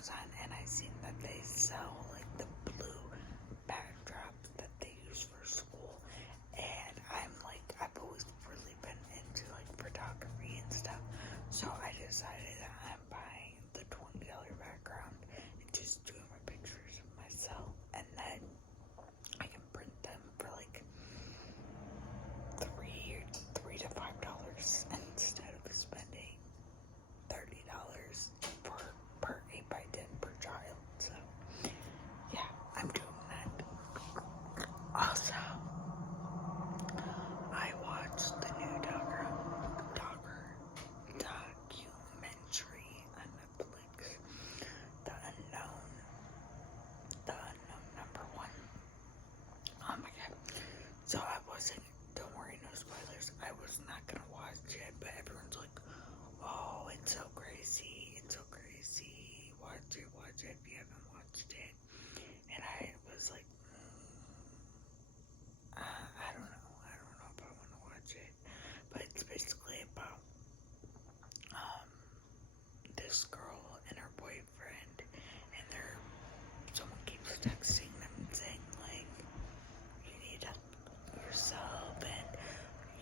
Amazon, and I seen that they sell like the blue backdrops that they use for school, and I've always really been into like photography and stuff, so I decided that I'm buying the $20 background and just doing my pictures of myself, and then I can print them for like $3 to $5 instead of spending $30 per 8x10 per child. So yeah, I'm doing that. Also, I watched the new documentary on Netflix, The Unknown Number One. Oh my god. So don't worry, no spoilers. I was not gonna watch it, but everyone's like, oh, it's so crazy. Watch it if you haven't watched it. And I was like, I don't know if I want to watch it. But it's basically about this girl and her boyfriend, and someone keeps texting them and saying like, you need to help yourself, and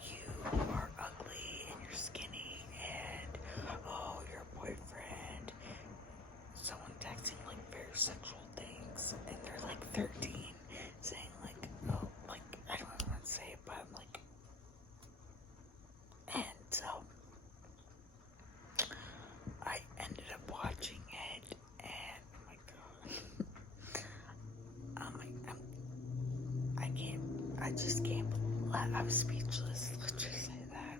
you are ugly, and you're skinny, and oh, your boyfriend. Someone texting like very sexual things, and they're like 13, saying like, oh, like, I don't want to say it, but I'm like, and so I ended up watching it, and oh my god, I just can't, I'm speechless, let's just say that.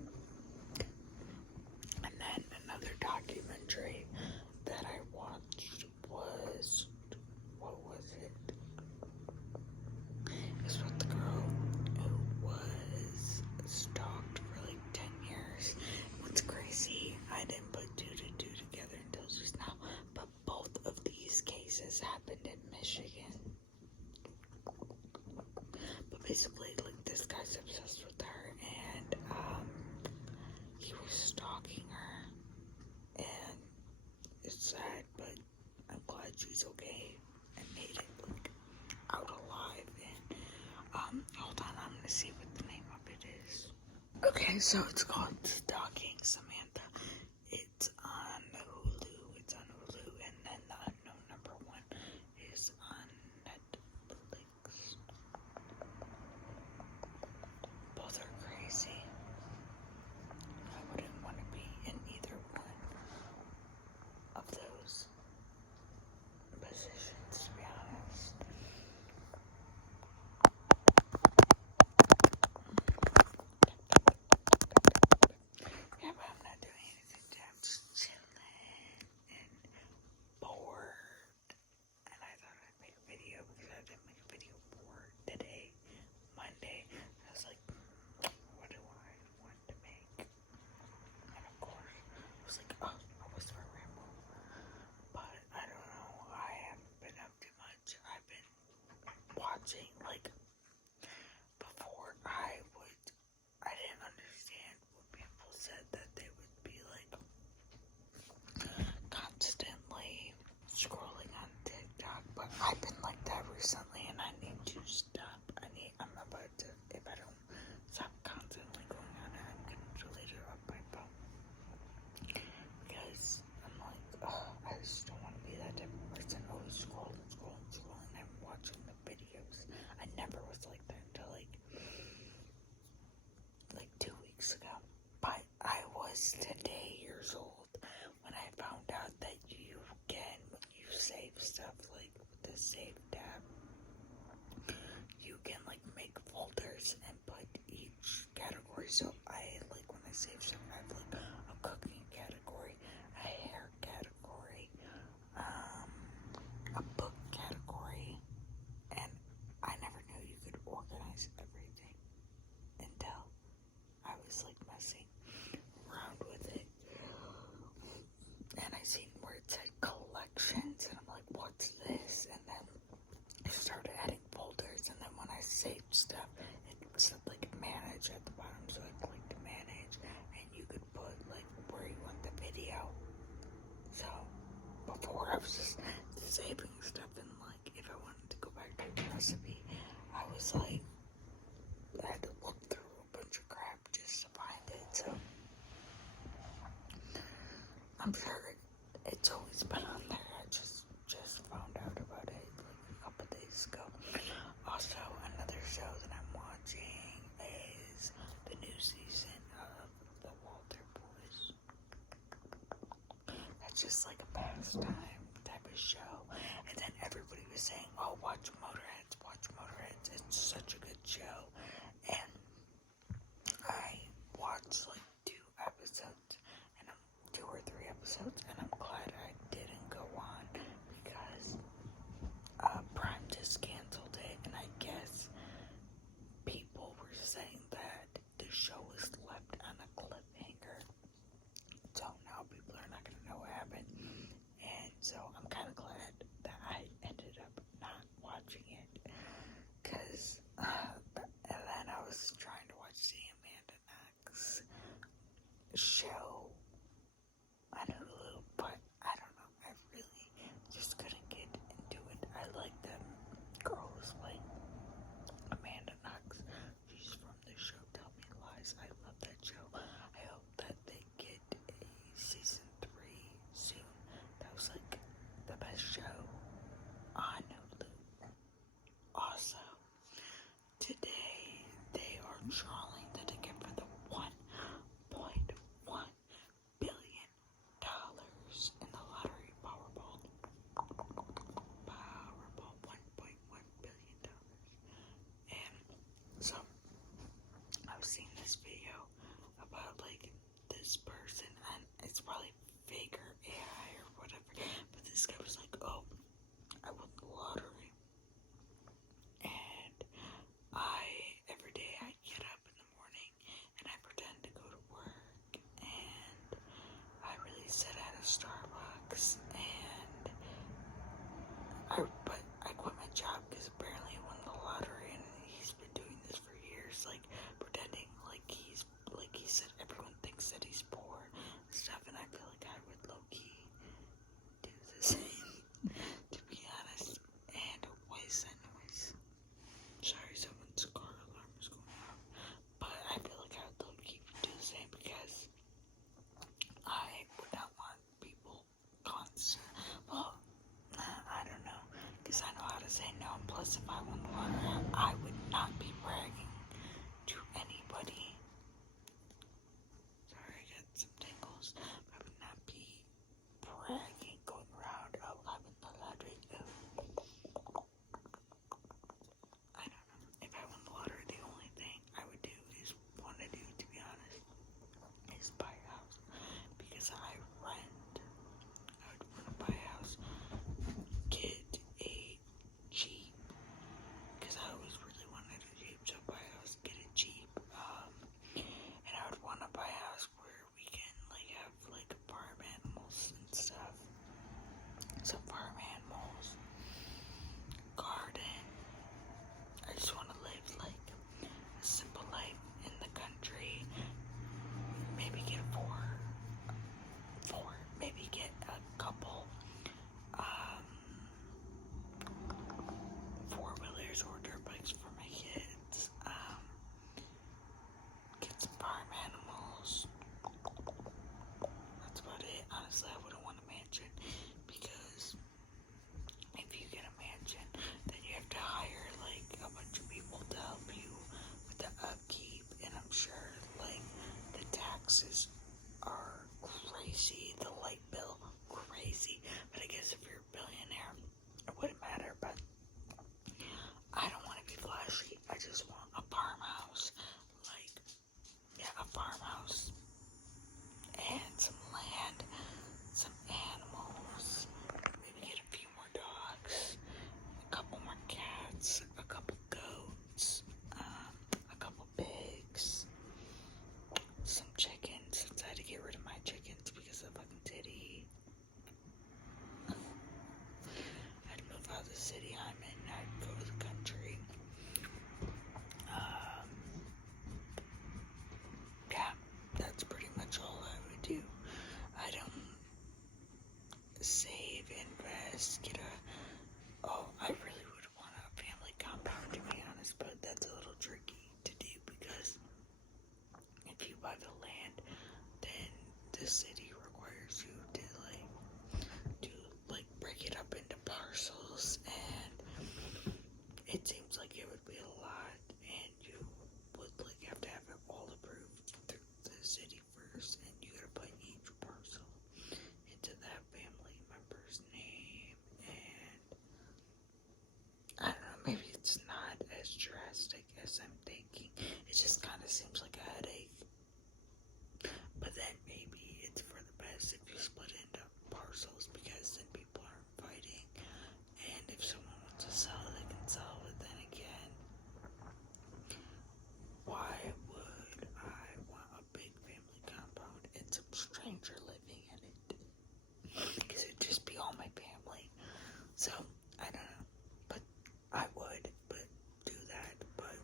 And then another documentary that I watched was, what was it? It's with the girl who was stalked for like 10 years. What's crazy, I didn't put two to two together until just now, but both of these cases happened in Michigan. But basically, like, this guy's obsessed with her, and he was stalking her, and it's sad, but I'm glad she's okay and made it like out alive. And hold on, I'm gonna see what the name of it is. Okay, so it's called Stalking Samantha. It's on Hulu, and then The Unknown Number One is on Netflix. Both are crazy. I wouldn't want to be in either one of those positions, to be honest. Yeah, but I'm not doing anything today. I'm just chilling and bored. And I thought I'd make a video because I didn't make a video for today, Monday. And I was like, what do I want to make? And of course, I was like, oh, I'll whisper Ramble. But I don't know. I haven't been up too much. I've been watching, like, before I didn't understand when people said that they would be like constantly scrolling on TikTok, but I've been like that recently, and I need to stop. I'm about to, if I don't stop constantly going on it, I'm gonna delete it off my phone, because I'm like, I just don't want to be that type of person, always scrolling and watching the videos. I never was like that until like 2 weeks ago. But I was today years old when I found out that you can, when you save stuff like with the Save tab, you can like make folders and put each category. So I like, when I save stuff, I have like a cooking category, a hair category, a book category, and I never knew you could organize everything until I was like messing around with it, and I seen where it said collections, and I'm like, what's this? And then I started adding folders, and then when I saved stuff, it said like manage at the bottom, so I clicked manage, and you could put like where you want the video. So before I was just saving stuff, and like if I wanted to go back to the recipe, I was like, I had to look through a bunch of crap just to find it. So I'm sure it's always been on there. I just found out about it like a couple days ago. Also, another show that I'm watching is the new season of The Walter Boys. That's just like a pastime type of show. And then everybody was saying, oh, watch Motorheads. It's such a good show. And I watched like 2 or 3 episodes, and I'm glad I didn't go on because Prime just canceled it, and I guess people were saying that the show was left on a cliffhanger. So now people are not gonna know what happened, and so I'm kind of glad that I ended up not watching it, because and then I was trying to watch the Amanda Knox show on Hulu, but I don't know, I really just couldn't get into it. I like that girl who's playing Amanda Knox. She's from the show Tell Me Lies. I love that show. I hope that they get a season 3 soon. That was like the best show on Hulu. Also, today they are drawing the ticket for the $1.1 billion in the lottery. Powerball, $1.1 billion. And so I was seeing this video about like this person, and it's probably fake or AI or whatever, but this guy was like, oh, I won the lottery, and every day I get up in the morning and I pretend to go to work, and I really sit at a Starbucks, and but I quit my job because apparently he won the lottery, and he's been doing this for years, like pretending like he said everyone thinks that he's poor and stuff, and I feel like I would low-key do the same it seems like it would be a lot, and you would like have to have it all approved through the city first, and you gotta put each parcel into that family member's name, and I don't know, maybe it's not as drastic as I'm thinking. It just kind of seems like a headache. But then maybe it's for the best if you split into parcels, because then people aren't fighting. And if someone wants to sell, they can sell. But then again, why would I want a big family compound and some stranger living in it? Because it'd just be all my family. So, I don't know. But I would do that. But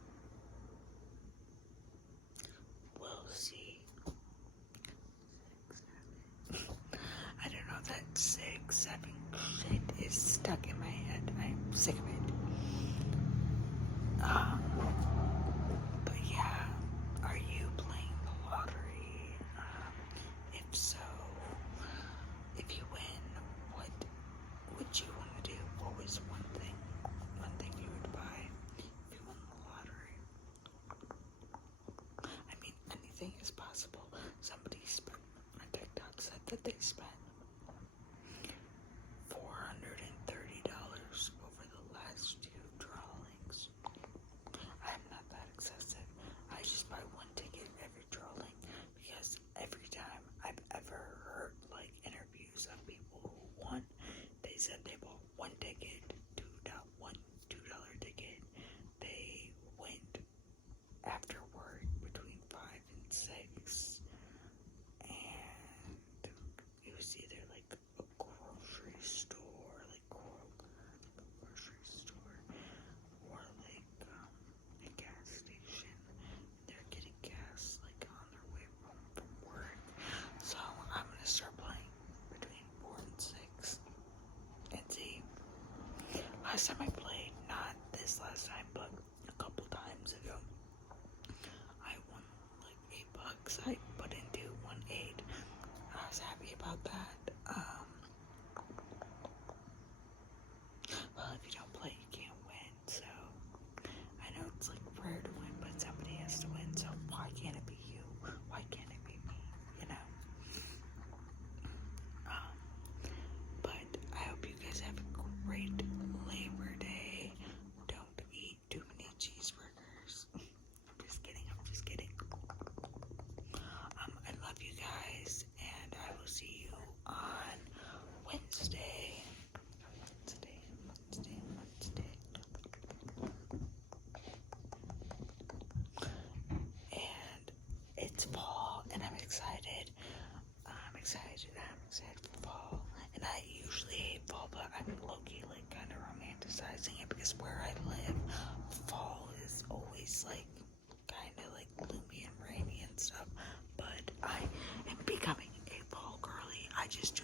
we'll see. I don't know, that 6, 7 shit is stuck in my head. I'm sick of it. But yeah, are you playing the lottery? If so, if you win, what would you want to do? What was one thing you would buy if you won the lottery? I mean, anything is possible. Somebody spent, on TikTok said that they spent $430 over the last 2 drawings. I'm not that excessive. I just buy one ticket every drawing, because every time I've ever heard like interviews of people who won, they said they bought one ticket, $2 ticket. They went afterward between 5 and 6, and it was either like a grocery store, or like a gas station. They're getting gas like on their way home from work. So I'm gonna start playing between 4 and 6 and see. Last time I played, not this last time, but a couple times ago, I won like $8. I put into 1/8. I was happy about that. Well, if you don't play, you can't win. So I know it's like rare to win, but somebody has to win. So why can't it be you? Why can't it be me? You know. But I hope you guys have a great Labor Day. Don't eat too many cheeseburgers. I'm just kidding. I love you guys, and I will see you on Wednesday. And it's fall, and I'm excited. I'm excited for fall. And I usually hate fall, but I'm low-key like kind of romanticizing it, because where I live, fall is always like kind of like gloomy and rainy and stuff. But I am becoming a fall girly. I just do